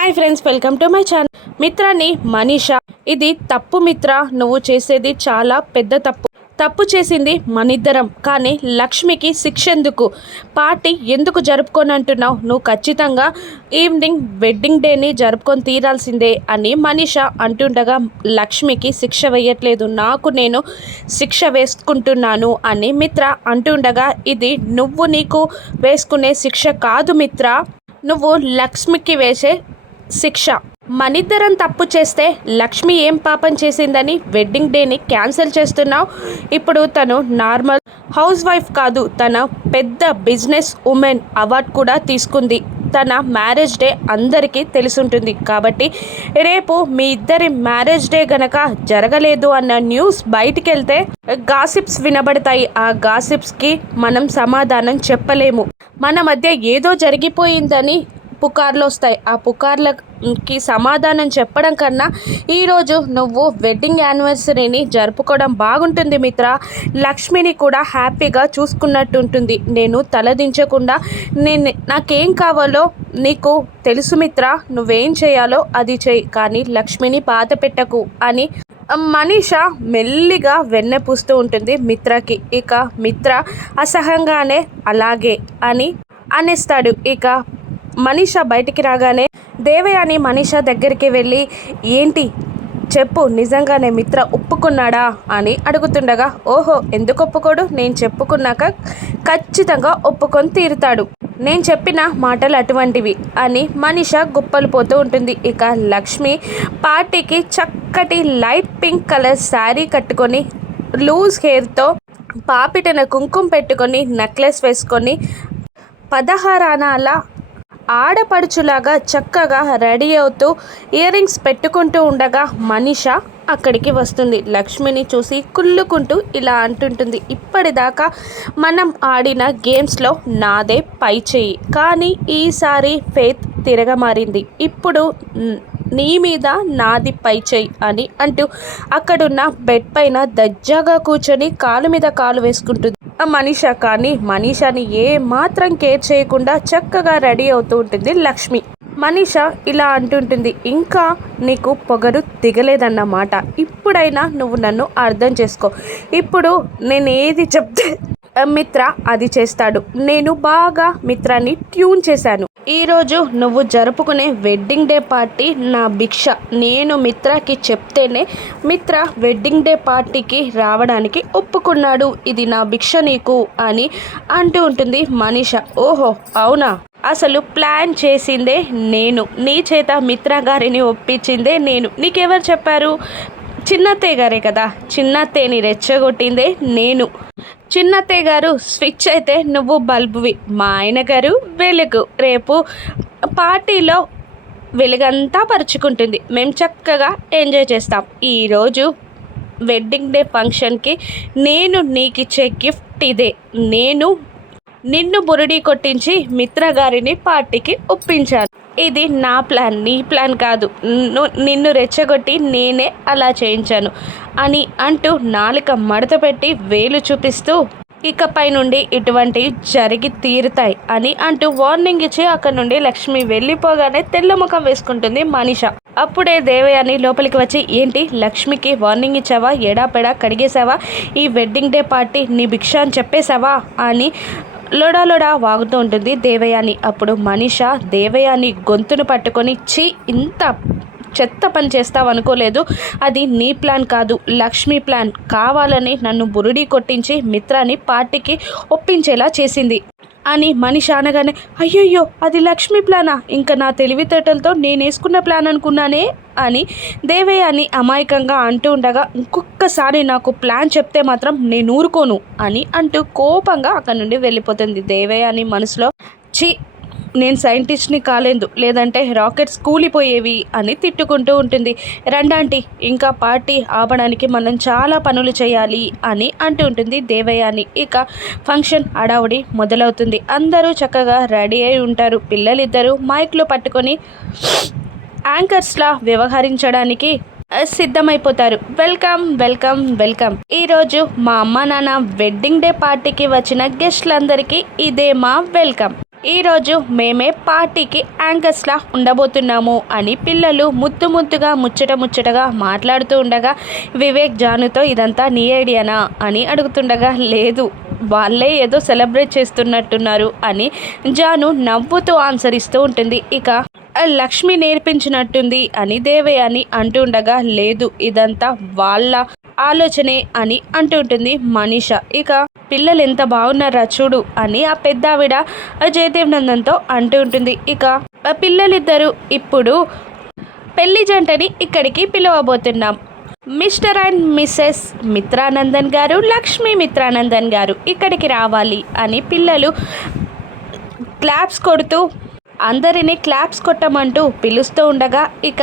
Hi friends welcome to my channel. మిత్రాన్ని Manisha. ఇది తప్పు మిత్ర నువ్వు చేసేది చాలా పెద్ద తప్పు. తప్పు చేసింది మనిద్దరం కానీ లక్ష్మికి శిక్ష ఎందుకు? పార్టీ ఎందుకు జరుపుకొని అంటున్నావు నువ్వు ఖచ్చితంగా ఈవినింగ్ వెడ్డింగ్ డేని జరుపుకొని తీరాల్సిందే అని మనీష అంటుండగా లక్ష్మికి శిక్ష వేయట్లేదు నాకు నేను శిక్ష వేసుకుంటున్నాను అని మిత్ర అంటుండగా ఇది నువ్వు నీకు వేసుకునే శిక్ష కాదు మిత్ర. నువ్వు లక్ష్మికి వేసే శిక్ష. మనిద్దరం తప్పు చేస్తే లక్ష్మి ఏం పాపం చేసిందని వెడ్డింగ్ డేని క్యాన్సిల్ చేస్తున్నావు. ఇప్పుడు తను నార్మల్ హౌస్ వైఫ్ కాదు తన పెద్ద బిజినెస్ ఉమెన్ అవార్డ్ కూడా తీసుకుంది. తన మ్యారేజ్ డే అందరికీ తెలుసుంటుంది. కాబట్టి రేపు మీ ఇద్దరి మ్యారేజ్ డే గనక జరగలేదు అన్న న్యూస్ బయటికి వెళ్తే గాసిప్స్ వినబడతాయి. ఆ గాసిప్స్కి మనం సమాధానం చెప్పలేము. మన మధ్య ఏదో జరిగిపోయిందని పుకార్లు వస్తాయి. ఆ పుకార్లకి సమాధానం చెప్పడం కన్నా ఈరోజు నువ్వు వెడ్డింగ్ యానివర్సరీని జరుపుకోవడం బాగుంటుంది మిత్ర. లక్ష్మిని కూడా హ్యాపీగా చూసుకున్నట్టు ఉంటుంది. నేను తలదించకుండా నేను నాకేం కావాలో నీకు తెలుసు మిత్ర. నువ్వేం చేయాలో అది చెయ్యి కానీ లక్ష్మిని బాధ పెట్టకు అని మనీష మెల్లిగా వెన్నెపూస్తూ ఉంటుంది మిత్రకి. ఇక మిత్ర అసహంగానే అలాగే అని అనేస్తాడు. ఇక మనీష బయటికి రాగానే దేవయాని మనీష దగ్గరికి వెళ్ళి ఏంటి? చెప్పు నిజంగానే మిత్ర ఒప్పుకున్నాడా? అని అడుగుతుండగా ఓహో ఎందుకు ఒప్పుకోడు? నేను చెప్పుకున్నాక ఖచ్చితంగా ఒప్పుకొని తీరుతాడు. నేను చెప్పిన మాటలు అటువంటివి అని మనిష గుప్పలు పోతూ ఉంటుంది. ఇక లక్ష్మి పార్టీకి చక్కటి లైట్ పింక్ కలర్ శారీ కట్టుకొని లూజ్ హెయిర్తో పాపిటన కుంకుమ పెట్టుకొని నెక్లెస్ వేసుకొని పదహారానాల ఆడపడుచులాగా చక్కగా రెడీ అవుతూ ఇయర్ రింగ్స్ పెట్టుకుంటూ ఉండగా మనిష అక్కడికి వస్తుంది. లక్ష్మిని చూసి కుళ్ళుకుంటూ ఇలా అంటుంటుంది. ఇప్పటిదాకా మనం ఆడిన గేమ్స్లో నాదే పై చేయి కానీ ఈసారి ఫేత్ తిరగమారింది. ఇప్పుడు నీ మీద నాది పై చేయి అని అంటూ అక్కడున్న బెడ్ పైన దజ్జాగా కూర్చొని కాలు మీద కాలు వేసుకుంటుంది. మనీష కానీ మనీషాని ఏ మాత్రం కేర్ చేయకుండా చక్కగా రెడీ అవుతూ ఉంటుంది లక్ష్మి. మనీష ఇలా అంటుంటుంది ఇంకా నీకు పొగరు దిగలేదన్నమాట. ఇప్పుడైనా నువ్వు నన్ను అర్థం చేసుకో. ఇప్పుడు నేను ఏది చెప్తే మిత్ర అది చేస్తాడు. నేను బాగా మిత్రాన్ని ట్యూన్ చేశాను. ఈరోజు నువ్వు జరుపుకునే వెడ్డింగ్ డే పార్టీ నా భిక్ష. నేను మిత్రకి చెప్తేనే మిత్ర వెడ్డింగ్ డే పార్టీకి రావడానికి ఒప్పుకున్నాడు. ఇది నా భిక్ష నీకు అని అంటూ ఉంటుంది మనీష. ఓహో అవునా? అసలు ప్లాన్ చేసిందే నేను. నీ చేత మిత్ర గారిని ఒప్పించిందే నేను. నీకెవరు చెప్పారు? చిన్నత్తే గారే కదా. చిన్నత్తేని రెచ్చగొట్టిందే నేను. చిన్నత్తయ్య గారు స్విచ్ అయితే నువ్వు బల్బువి. మా ఆయన గారు వెలుగు. రేపు పార్టీలో వెలుగంతా పరుచుకుంటుంది. మేము చక్కగా ఎంజాయ్ చేస్తాం. ఈరోజు వెడ్డింగ్ డే ఫంక్షన్కి నేను నీకు ఇచ్చే గిఫ్ట్ ఇదే. నేను నిన్ను బురుడి కొట్టించి మిత్ర గారిని పార్టీకి ఒప్పించాను. ఇది నా ప్లాన్ నీ ప్లాన్ కాదు. నిన్ను రెచ్చగొట్టి నేనే అలా చేయించాను అని అంటూ నాలుక మడత పెట్టి వేలు చూపిస్తూ ఇకపై నుండి ఇటువంటివి జరిగి తీరుతాయి అని అంటూ వార్నింగ్ ఇచ్చి అక్కడ నుండి లక్ష్మి వెళ్ళిపోగానే తెల్ల ముఖం వేసుకుంటుంది మనీష. అప్పుడే దేవయాని లోపలికి వచ్చి ఏంటి లక్ష్మికి వార్నింగ్ ఇచ్చావా? ఎడాపెడా కడిగేసావా ఈ వెడ్డింగ్ డే పార్టీ నీ భిక్ష అని చెప్పేశావా? అని లోడా లోడా వాగుతూ ఉంటుంది దేవయాని. అప్పుడు మనిష దేవయాని గొంతును పట్టుకొని చి ఇంత చెత్త పని చేస్తావు అనుకోలేదు అది నీ ప్లాన్ కాదు. లక్ష్మి ప్లాన్ కావాలని నన్ను బురిడీ కొట్టించి మిత్రాన్ని పార్టీకి ఒప్పించేలా చేసింది. అని మనిషి అనగానే అయ్యయ్యో అది లక్ష్మి ప్లానా? ఇంకా నా తెలివితేటలతో నేను వేసుకున్న ప్లాన్ అనుకున్నానే? అని దేవయ్య అని అమాయకంగా అంటూ ఉండగా ఇంకొకసారి నాకు ప్లాన్ చెప్తే మాత్రం నేను ఊరుకోను అని అంటూ కోపంగా అక్కడి నుండి వెళ్ళిపోతుంది దేవయ్య అని మనసులో. చి నేను సైంటిస్ట్ని కాలేదు లేదంటే రాకెట్స్ కూలిపోయేవి అని తిట్టుకుంటూ ఉంటుంది. రెండాంటి ఇంకా పార్టీ ఆపడానికి మనం చాలా పనులు చేయాలి అని అంటూ ఉంటుంది దేవయాని. ఇక ఫంక్షన్ అడావుడి మొదలవుతుంది. అందరూ చక్కగా రెడీ అయి ఉంటారు. పిల్లలిద్దరూ మైక్లో పట్టుకొని యాంకర్స్లా వ్యవహరించడానికి సిద్ధమైపోతారు. Welcome welcome welcome. ఈరోజు మా అమ్మ నాన్న వెడ్డింగ్ డే పార్టీకి వచ్చిన గెస్ట్లందరికీ ఇదే మా వెల్కమ్. ఈరోజు మేమే పార్టీకి యాంకర్స్లా ఉండబోతున్నాము అని పిల్లలు ముద్దు ముద్దుగా ముచ్చట ముచ్చటగా మాట్లాడుతూ ఉండగా వివేక్ జానుతో ఇదంతా నీ ఐడియానా అని అడుగుతుండగా లేదు వాళ్ళే ఏదో సెలబ్రేట్ చేస్తున్నట్టున్నారు అని జాను నవ్వుతూ ఆన్సర్ ఇస్తూ ఉంటుంది. ఇక లక్ష్మి నేర్పించినట్టుంది అని దేవే అని అంటుండగా లేదు ఇదంతా వాళ్ళ ఆలోచనే అని అంటుంటుంది మనీష. ఇక పిల్లలు ఎంత బాగున్నారా చూడు అని ఆ పెద్ద ఆవిడ జయదేవ్ నందన్తో అంటూ ఉంటుంది. ఇక ఆ పిల్లలిద్దరూ ఇప్పుడు పెళ్ళి జంటని ఇక్కడికి పిలవబోతున్నాం. Mister and missus Mitranandan garu Lakshmi Mitranandan గారు ఇక్కడికి రావాలి అని పిల్లలు క్లాప్స్ కొడుతూ అందరినీ క్లాప్స్ కొట్టమంటూ పిలుస్తూ ఉండగా ఇక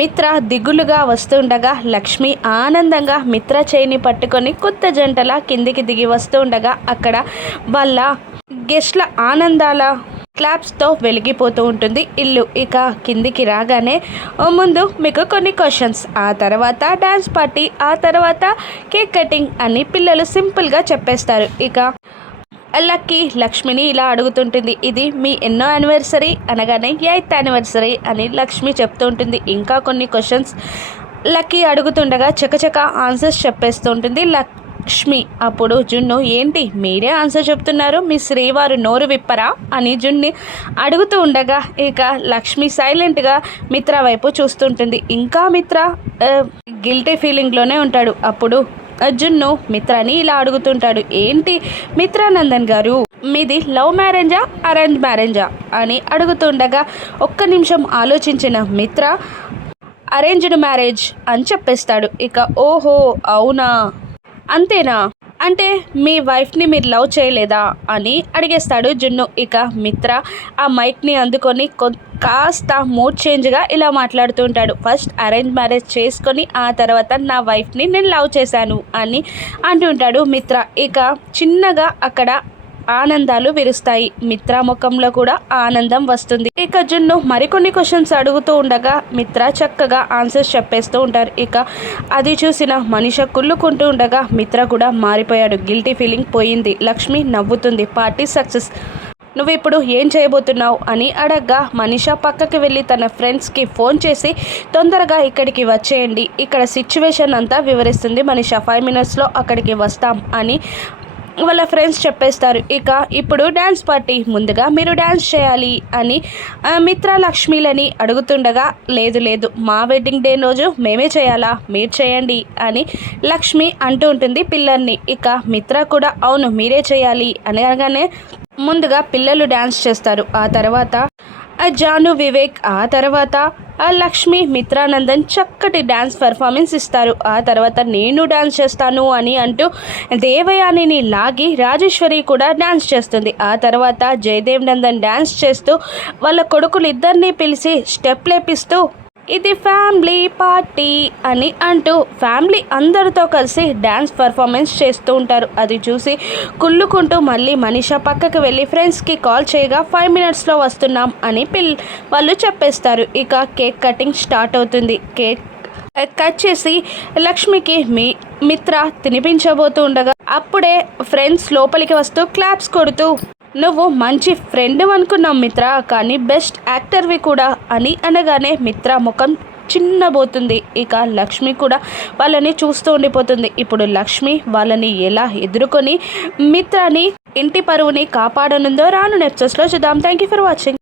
మిత్ర దిగులుగా వస్తుండగా లక్ష్మి ఆనందంగా మిత్ర చేయిని పట్టుకొని కొత్త జంటల కిందికి దిగి వస్తూ ఉండగా అక్కడ వాళ్ళ గెస్ట్ల ఆనందాల క్లాప్స్తో వెలిగిపోతూ ఉంటుంది ఇల్లు. ఇక కిందికి రాగానే ముందు మీకు కొన్ని క్వశ్చన్స్. ఆ తర్వాత డ్యాన్స్ పార్టీ ఆ తర్వాత కేక్ కటింగ్ అని పిల్లలు సింపుల్గా చెప్పేస్తారు. ఇక లక్కీ లక్ష్మిని ఇలా అడుగుతుంటుంది. ఇది మీ ఎన్నో యానివర్సరీ అనగానే ఎయిత్ యానివర్సరీ అని లక్ష్మి చెప్తూ ఉంటుంది. ఇంకా కొన్ని క్వశ్చన్స్ లక్కీ అడుగుతుండగా చకచక ఆన్సర్స్ చెప్పేస్తూ ఉంటుంది లక్ష్మి. అప్పుడు జున్ను ఏంటి? మీరే ఆన్సర్ చెప్తున్నారు? మీ శ్రీవారు నోరు విప్పరా? అని జున్ని అడుగుతూ ఉండగా ఇక లక్ష్మి సైలెంట్గా మిత్ర వైపు చూస్తుంటుంది. ఇంకా మిత్ర గిల్టీ ఫీలింగ్లోనే ఉంటాడు. అప్పుడు అర్జున్ను మిత్రాని ఇలా అడుగుతుంటాడు. ఏంటి మిత్రానందన్ గారు? మీది లవ్ మ్యారేంజా? అరేంజ్ మ్యారేంజా? అని అడుగుతుండగా ఒక్క నిమిషం ఆలోచించిన మిత్ర అరేంజ్డ్ మ్యారేజ్ అని చెప్పేస్తాడు. ఇక ఓహో అవునా? అంతేనా? అంటే మీ వైఫ్ని మీరు లవ్ చేయలేదా అని అడిగేస్తాడు జున్ను. ఇక మిత్ర ఆ మైక్ని అందుకొని కాస్త మూడ్ చేంజ్గా ఇలా మాట్లాడుతూ ఉంటాడు. ఫస్ట్ అరేంజ్ మ్యారేజ్ చేసుకొని ఆ తర్వాత నా వైఫ్ని నేను లవ్ చేశాను అని అంటుంటాడు మిత్ర. ఇక చిన్నగా అక్కడ ఆనందాలు విరుస్తాయి. మిత్ర ముఖంలో కూడా ఆనందం వస్తుంది. ఇక జున్ను మరికొన్ని క్వశ్చన్స్ అడుగుతూ ఉండగా మిత్ర చక్కగా ఆన్సర్స్ చెప్పేస్తూ ఉంటారు. ఇక అది చూసిన మనిష కుళ్ళుకుంటూ ఉండగా మిత్ర కూడా మారిపోయాడు. గిల్టీ ఫీలింగ్ పోయింది. లక్ష్మి నవ్వుతుంది. పార్టీ సక్సెస్ నువ్వు ఇప్పుడు ఏం చేయబోతున్నావు? అని అడగ్గా మనిష పక్కకి వెళ్ళి తన ఫ్రెండ్స్కి ఫోన్ చేసి తొందరగా ఇక్కడికి వచ్చేయండి. ఇక్కడ సిచ్యువేషన్ అంతా వివరిస్తుంది మనిష. ఫైవ్ మినిట్స్లో అక్కడికి వస్తాం అని వాళ్ళ ఫ్రెండ్స్ చెప్పేస్తారు ఇక ఇప్పుడు డ్యాన్స్ పార్టీ ముందుగా మీరు డ్యాన్స్ చేయాలి అని మిత్ర లక్ష్మిలని అడుగుతుండగా లేదు లేదు మా వెడ్డింగ్ డే రోజు మేమే చేయాలా మీరు చేయండి అని లక్ష్మి అంటూ ఉంటుంది పిల్లల్ని. ఇక మిత్ర కూడా అవును మీరే చేయాలి అనగానే ముందుగా పిల్లలు డ్యాన్స్ చేస్తారు. ఆ తర్వాత జాను వివేక్ ఆ తర్వాత ఆ లక్ష్మి మిత్రానందన్ చక్కటి డ్యాన్స్ పర్ఫార్మెన్స్ ఇస్తారు. ఆ తర్వాత నేను డ్యాన్స్ చేస్తాను అని అంటూ దేవయానిని లాగి రాజేశ్వరి కూడా డ్యాన్స్ చేస్తుంది. ఆ తర్వాత జయదేవ్ నందన్ డ్యాన్స్ చేస్తూ వాళ్ళ కొడుకులు ఇద్దరిని పిలిచి స్టెప్ లేపిస్తూ ఇది ఫ్యామిలీ పార్టీ అని అంటూ ఫ్యామిలీ అందరితో కలిసి డ్యాన్స్ పర్ఫార్మెన్స్ చేస్తూ ఉంటారు. అది చూసి కుళ్ళుకుంటూ మళ్ళీ మనిష పక్కకు వెళ్ళి ఫ్రెండ్స్కి కాల్ చేయగా ఫైవ్ మినిట్స్లో వస్తున్నాం అని పిల్ వాళ్ళు చెప్పేస్తారు. ఇక కేక్ కటింగ్ స్టార్ట్ అవుతుంది. కేక్ కట్ చేసి లక్ష్మికి మీ మిత్ర తినిపించబోతూ ఉండగా అప్పుడే ఫ్రెండ్స్ లోపలికి వస్తూ క్లాప్స్ కొడుతూ నువ్వు మంచి ఫ్రెండ్ అనుకున్నావు మిత్ర కానీ బెస్ట్ యాక్టర్వి కూడా అని అనగానే మిత్ర ముఖం చిన్నబోతుంది. ఇక లక్ష్మి కూడా వాళ్ళని చూస్తూ ఉండిపోతుంది. ఇప్పుడు లక్ష్మి వాళ్ళని ఎలా ఎదుర్కొని మిత్రాని ఇంటి పరువుని కాపాడనుందో రాను నెప్సెస్లో చూద్దాం. Thank you for watching